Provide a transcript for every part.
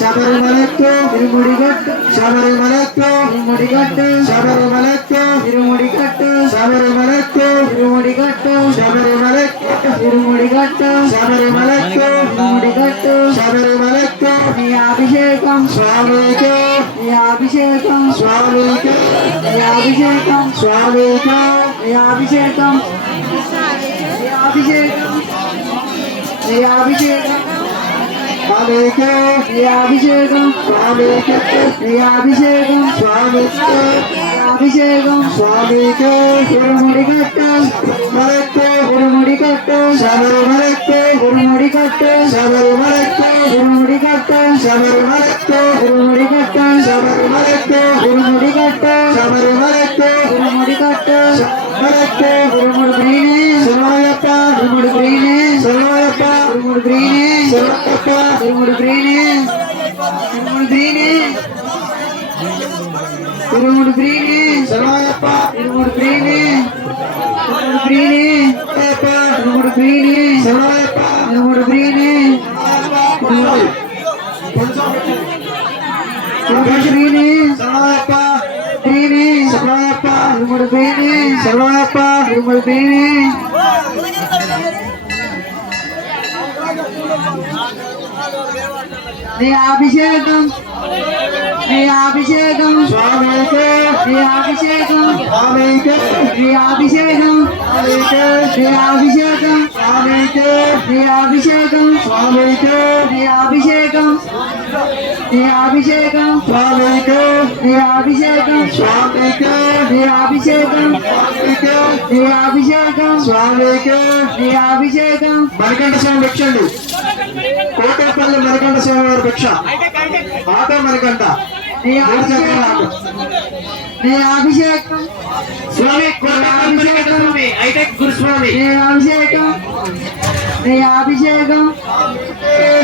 சபரிமலத்தோ திருமுடிகட்டு சபரிமலத்தோ திருமுடிகட்டு சபரிமலத்தோ திருமுடி கட்டும் சபரிமலைக்கும் திருமுடி கட்டும் சபரிமலைக்கும் திருமுடி கட்டும் சபரிமலைக்கும் திருமுடி கட்டும் சபரிமலைக்கும் நீ அபிஷேகம் சுவாமிக்கு நீ அபிஷேகம் சுவாமிக்கு நீ அபிஷேகம் சுவாமிக்கு நீ அபிஷேகம் நீ அபிஷேகம் நீ అభిషేకం స్వామికి అభిషేకం స్వామికి அபிஷேகம் சுவாமிக்கு குருமுடி கட்டும் மரக்கு குருமுடி கட்டும் சபர் மரக்கு குருமுடி கட்டும் சபர் மரக்கு குருமுடி கட்டும் சபர் மரக்கு குருமுடி கட்டும் சபர் மரக்கு குருமுடி கட்டும் சபர் மரக்கு குருமுடி கட்டும் மரக்கு குருமுடி கிரீனே சொல்லாயப்பா குருமுடி கிரீனே சொல்லாயப்பா குருமுடி கிரீனே சொல்லாயப்பா குருமுடி கிரீனே குருமுடி கிரீனே Ini habisnya నీ అభిషేకం స్వామికే నీ అభిషేకం స్వామికే నీ అభిషేకం స్వామికే నీ అభిషేకం మరికంఠ స్వామి భిక్షండి. కోటేపల్లి మరికంఠ స్వామి వారి భిక్ష. ఆటో మరికంఠ నీ అభిషేకం. నీ అభిషేకం. స్వామి స్వామి. అభిషేకం. నీ అభిషేకం.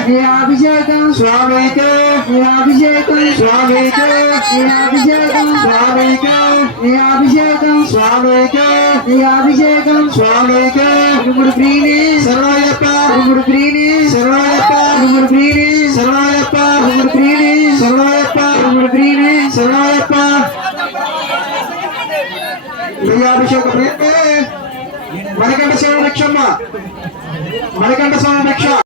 నీ అభిషేకం. స్వామితో నీ అభిషేకం. స్వామితో నీ అభిషేకం. స్వామితో నీ అభిషేకం. స్వామితో నీ అభిషేకం. స్వామితో సర్వాయప్ప శరణయ్యప్ప అభిషేకం మణికంఠ స్వామి భిక్షమ్మ మణికంఠ స్వామి భిక్ష